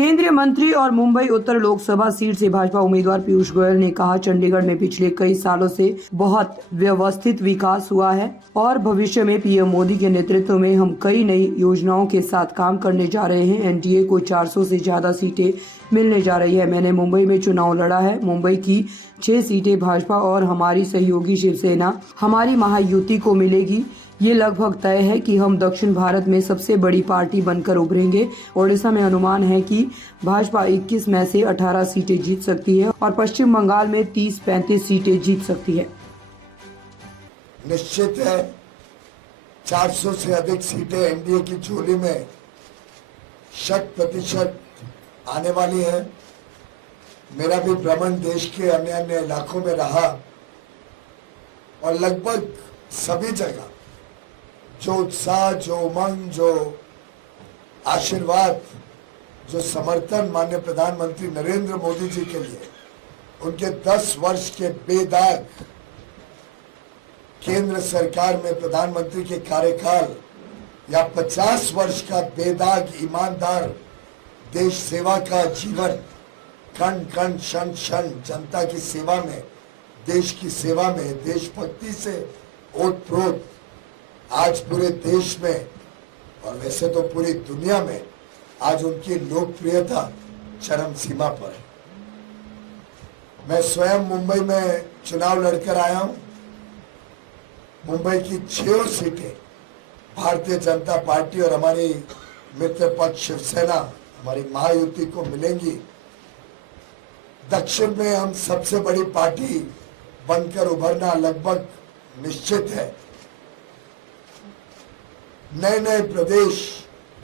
केंद्रीय मंत्री और मुंबई उत्तर लोकसभा सीट से भाजपा उम्मीदवार पीयूष गोयल ने कहा, चंडीगढ़ में पिछले कई सालों से बहुत व्यवस्थित विकास हुआ है और भविष्य में पीएम मोदी के नेतृत्व में हम कई नई योजनाओं के साथ काम करने जा रहे हैं। एनडीए को 400 से ज्यादा सीटें मिलने जा रही है। मैंने मुंबई में चुनाव लड़ा है। मुंबई की 6 सीटें भाजपा और हमारी सहयोगी शिवसेना हमारी महायुति को मिलेगी। ये लगभग तय है कि हम दक्षिण भारत में सबसे बड़ी पार्टी बनकर उभरेंगे। ओडिशा में अनुमान है कि भाजपा 21 में से 18 सीटें जीत सकती है और पश्चिम बंगाल में 30-35 सीटें जीत सकती है। निश्चित है 400 से अधिक सीटें एनडीए की झोली में 100% आने वाली है। मेरा भी भ्रमण देश के अन्य अन्य इलाकों में रहा और लगभग सभी जगह जो उत्साह, जो उमंग, जो आशीर्वाद, जो समर्थन माननीय प्रधानमंत्री नरेंद्र मोदी जी के लिए, उनके 10 वर्ष के बेदाग केंद्र सरकार में प्रधानमंत्री के कार्यकाल या 50 वर्ष का बेदाग ईमानदार देश सेवा का जीवन, कण कण क्षण क्षण जनता की सेवा में, देश की सेवा में, देशभक्ति से ओतप्रोत आज पूरे देश में और वैसे तो पूरी दुनिया में आज उनकी लोकप्रियता चरम सीमा पर है। मैं स्वयं मुंबई में चुनाव लड़कर आया हूं। मुंबई की 6 सीटें भारतीय जनता पार्टी और हमारी मित्र पक्ष शिवसेना, हमारी महायुति को मिलेंगी। दक्षिण में हम सबसे बड़ी पार्टी बनकर उभरना लगभग निश्चित है। नए नए प्रदेश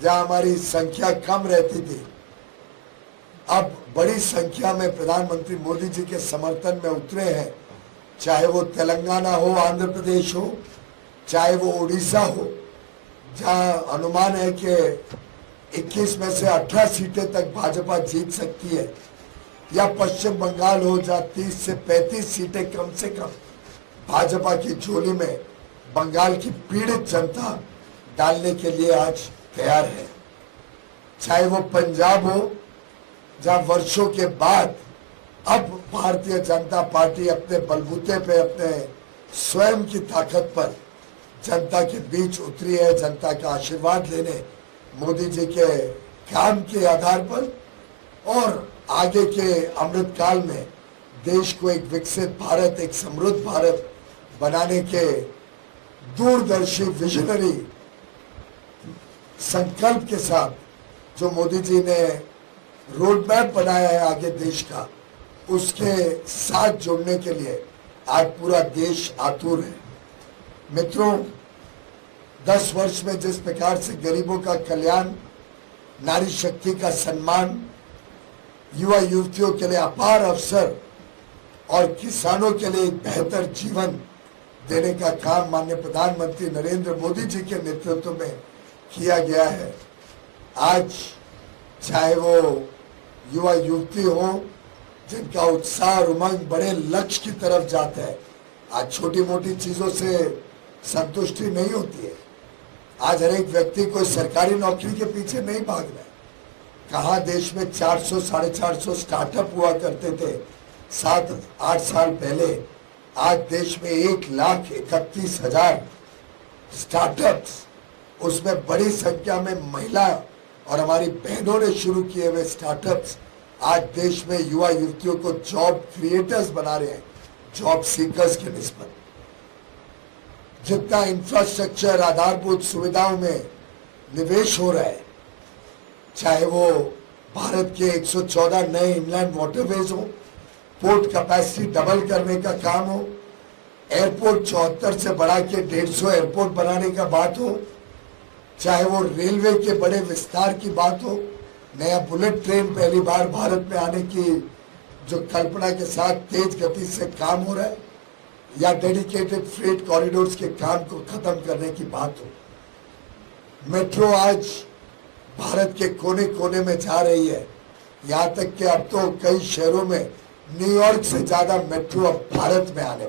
जहां हमारी संख्या कम रहती थी, अब बड़ी संख्या में प्रधानमंत्री मोदी जी के समर्थन में उतरे हैं। चाहे वो तेलंगाना हो, आंध्र प्रदेश हो, चाहे वो उड़ीसा हो, जहां अनुमान है कि 21 में से 18 सीटें तक भाजपा जीत सकती है, या पश्चिम बंगाल हो जहां 30 से 35 सीटें कम से कम भाजपा की झोली में बंगाल की पीड़ित जनता डालने के लिए आज तैयार है। चाहे वो पंजाब हो जहां वर्षों के बाद अब भारतीय जनता पार्टी अपने बलबूते पे, अपने स्वयं की ताकत पर जनता के बीच उतरी है, जनता का आशीर्वाद लेने मोदी जी के काम के आधार पर, और आगे के अमृतकाल में देश को एक विकसित भारत, एक समृद्ध भारत बनाने के दूरदर्शी विजनरी संकल्प के साथ जो मोदी जी ने रोड मैप बनाया है आगे देश का, उसके साथ जुड़ने के लिए आज पूरा देश आतुर है। मित्रों, 10 वर्ष में जिस प्रकार से गरीबों का कल्याण, नारी शक्ति का सम्मान, युवा युवतियों के लिए अपार अवसर और किसानों के लिए एक बेहतर जीवन देने का काम माननीय प्रधानमंत्री नरेंद्र मोदी जी के नेतृत्व में किया गया है। आज चाहे वो युवा युवती हो जिनका उत्साह और उमंग बड़े लक्ष्य की तरफ जाता है, आज छोटी मोटी चीजों से संतुष्टि नहीं होती है। आज हर एक व्यक्ति को सरकारी नौकरी के पीछे नहीं भागना है। कहाँ देश में 400 साढ़े 400 स्टार्टअप हुआ करते थे 7-8 साल पहले, आज देश में 1,31,000 स्टार्टअप्स, उसमें बड़ी संख्या में महिला और हमारी बहनों ने शुरू किए हुए स्टार्टअप्स आज देश में युवा युवतियों को जॉब क्रिएटर्स बना रहे हैं, जॉब सीकर्स के निस्बत। जितना इंफ्रास्ट्रक्चर, आधारभूत सुविधाओं में निवेश हो रहा है, चाहे वो भारत के 114 नए इनलैंड वाटरवेज हो, पोर्ट कैपेसिटी डबल करने का काम हो, एयरपोर्ट 74 से बढ़ा के 150 एयरपोर्ट बनाने का बात हो, चाहे वो रेलवे के बड़े विस्तार की बात हो, नया बुलेट ट्रेन पहली बार भारत में आने की जो कल्पना के साथ तेज गति से काम हो रहा है, या डेडिकेटेड फ्रेट कॉरिडोर्स के काम को खत्म करने की बात हो। मेट्रो आज भारत के कोने कोने में जा रही है, यहाँ तक कि अब तो कई शहरों में न्यूयॉर्क से ज्यादा मेट्रो अब भारत में आने